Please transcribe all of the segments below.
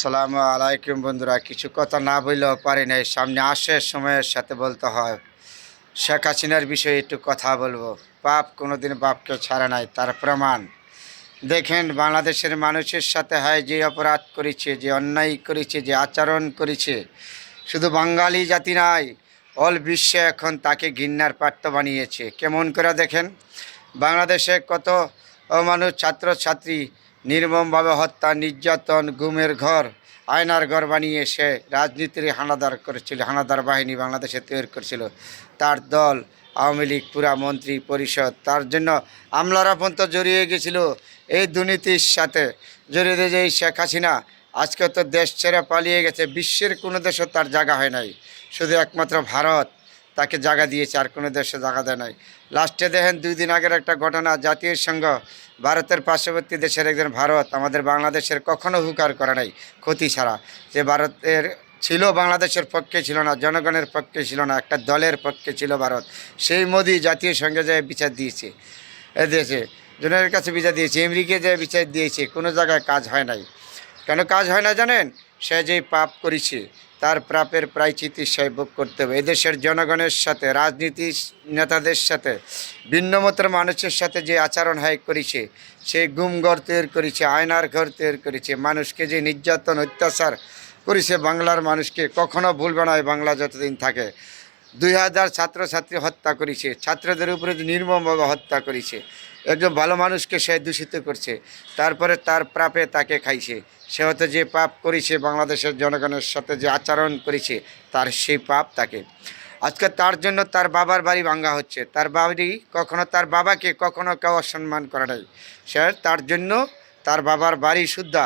সালামু আলাইকুম বন্ধুরা, কিছু কথা না বললেও পারি নাই। সামনে আসে সময়ের সাথে বলতে হয়। শেখ হাসিনার বিষয়ে একটু কথা বলব। পাপ কোনোদিন বাপকে ছাড়ে নাই, তার প্রমাণ। দেখেন, বাংলাদেশের মানুষের সাথে হয় যে অপরাধ করেছে, যে অন্যায় করেছে, যে আচরণ করেছে। শুধু বাঙালি জাতি নাই, অল বিশ্বে এখন তাকে ঘৃণার পাত্র বানিয়েছে। কেমন করে দেখেন? বাংলাদেশে কত মানুষ ছাত্রছাত্রী নির্মমভাবে হত্যা, নির্যাতন, গুমের ঘর, আয়নার ঘর বানিয়ে সে রাজনীতির হানাদার করেছিল, হানাদার বাহিনী বাংলাদেশে তৈরি করেছিল। তার দল আওয়ামী লীগ, পুরা মন্ত্রী, পরিষদ, তার জন্য আমলারা পর্যন্ত জড়িয়ে গেছিল। এই দুর্নীতির সাথে জড়িয়ে দিয়ে যে শেখ হাসিনা। আজকে তো দেশ ছেড়ে পালিয়ে গেছে, বিশ্বের কোনো দেশও তার জায়গা হয় নাই। শুধু একমাত্র ভারত। তাকে জায়গা দিয়েছে, আর কোনো দেশে জায়গা দেয় নাই। লাস্টে দেখেন দুই দিন আগের একটা ঘটনা, জাতীয় সংঘ, ভারতের পার্শ্ববর্তী দেশের একজন ভারত, আমাদের বাংলাদেশের কখনো হুকার করে নাই, ক্ষতি ছাড়া। যে ভারতের ছিল, বাংলাদেশের পক্ষে ছিল না, জনগণের পক্ষে ছিল না, একটা দলের পক্ষে ছিল ভারত। সেই মোদি জাতীয় সংঘে যায় বিচার দিয়েছে, এ দিয়েছে জনের কাছে বিচার দিয়েছে আমেরিকা যে বিচার দিয়েছে, কোনো জায়গায় কাজ হয় নাই। কেন কাজ হয় না জানেন? সে যে পাপ করেছে তার প্রাপের প্রায় চিকিৎসায় ভোগ করতে হবে। এদেশের জনগণের সাথে, রাজনীতি নেতাদের সাথে ভিন্নমতের মানুষের সাথে যে আচরণ হয় করেছে, সে গুম ঘর তৈরি করেছে, আয়নার ঘর তৈরি করেছে, মানুষকে যে নির্যাতন, অত্যাচার করেছে বাংলার মানুষকে কখনো ভুলবে না বাংলা যতদিন থাকে। দুই হাজার ছাত্রছাত্রী হত্যা করেছে। ছাত্রদের উপরে নির্মমভাবে হত্যা করেছে। একজন ভালো মানুষকে সে দূষিত করছে। তারপরে তার প্রাপে তাকে খাইছে। সে হয়তো যে পাপ করেছে বাংলাদেশের জনগণের সাথে যে আচরণ করেছে, তার সেই পাপ তাকে। আজকে তার জন্য তার বাবার বাড়ি ভাঙ্গা হচ্ছে। তার বাড়ি কখনো তার বাবাকে কখনো কেউ অসম্মান করা নাই। সে তার জন্য তার বাবার বাড়ি শুদ্ধা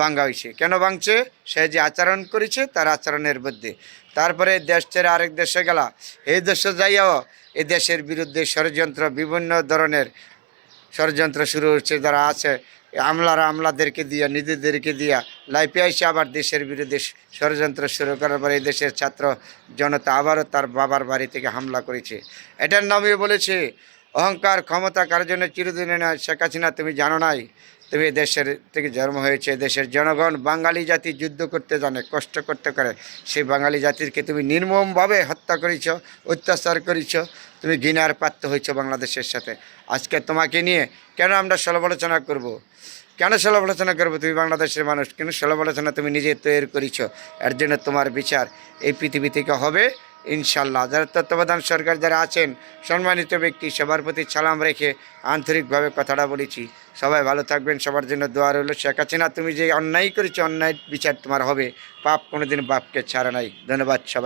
ভাঙ্গা হয়েছে কেন ভাঙছে? সে যে আচরণ করেছে, তার আচরণের মধ্যে। তারপরে দেশ ছেড়ে আরেক দেশে গেলা। এই দেশে যাইয়াও এ দেশের বিরুদ্ধে ষড়যন্ত্র, বিভিন্ন ধরনের ষড়যন্ত্র শুরু হচ্ছে, যারা আছে, আমলারা আমলাদেরকে দিয়া, নিজেদেরকে দিয়া, লাইফে এসে আবার দেশের বিরুদ্ধে ষড়যন্ত্র শুরু করার পরে দেশের ছাত্র জনতা আবারও তার বাবার বাড়ি থেকে হামলা করেছে। এটার নামে বলেছে অহংকার ক্ষমতা কার জন্য চিরদিনে না শেখ হাসিনা, তুমি জানো নাই? তুমি দেশের থেকে জন্ম হয়েছে। দেশের জনগণ বাঙালি জাতি যুদ্ধ করতে জানে, কষ্ট করতে করে। সেই বাঙালি জাতিরকে তুমি নির্মমভাবে হত্যা করেছ, অত্যাচার করেছ। তুমি ঘৃণার পাত্র হয়েছ বাংলাদেশের সাথে। আজকে তোমাকে নিয়ে কেন আমরা সমালোচনা করব। কেন সমালোচনা করব তুমি বাংলাদেশের মানুষ? কেন সমালোচনা তুমি নিজে তৈরি করেছ? এর জন্য তোমার বিচার এই পৃথিবী থেকে হবে। ইনশাল্লাহ। যারা তত্ত্বাবধান সরকার যারা আছেন, সম্মানিত ব্যক্তি, সবার প্রতি সালাম রেখে আন্তরিকভাবে কথাটা বলেছি। সবাই ভালো থাকবেন, সবার জন্য দোয়া রইল। শেখ আছে না তুমি যে অন্যায় করেছ, অন্যায় বিচার তোমার হবে। পাপ কোনোদিন বাপকে ছাড়া নাই। ধন্যবাদ সবাই।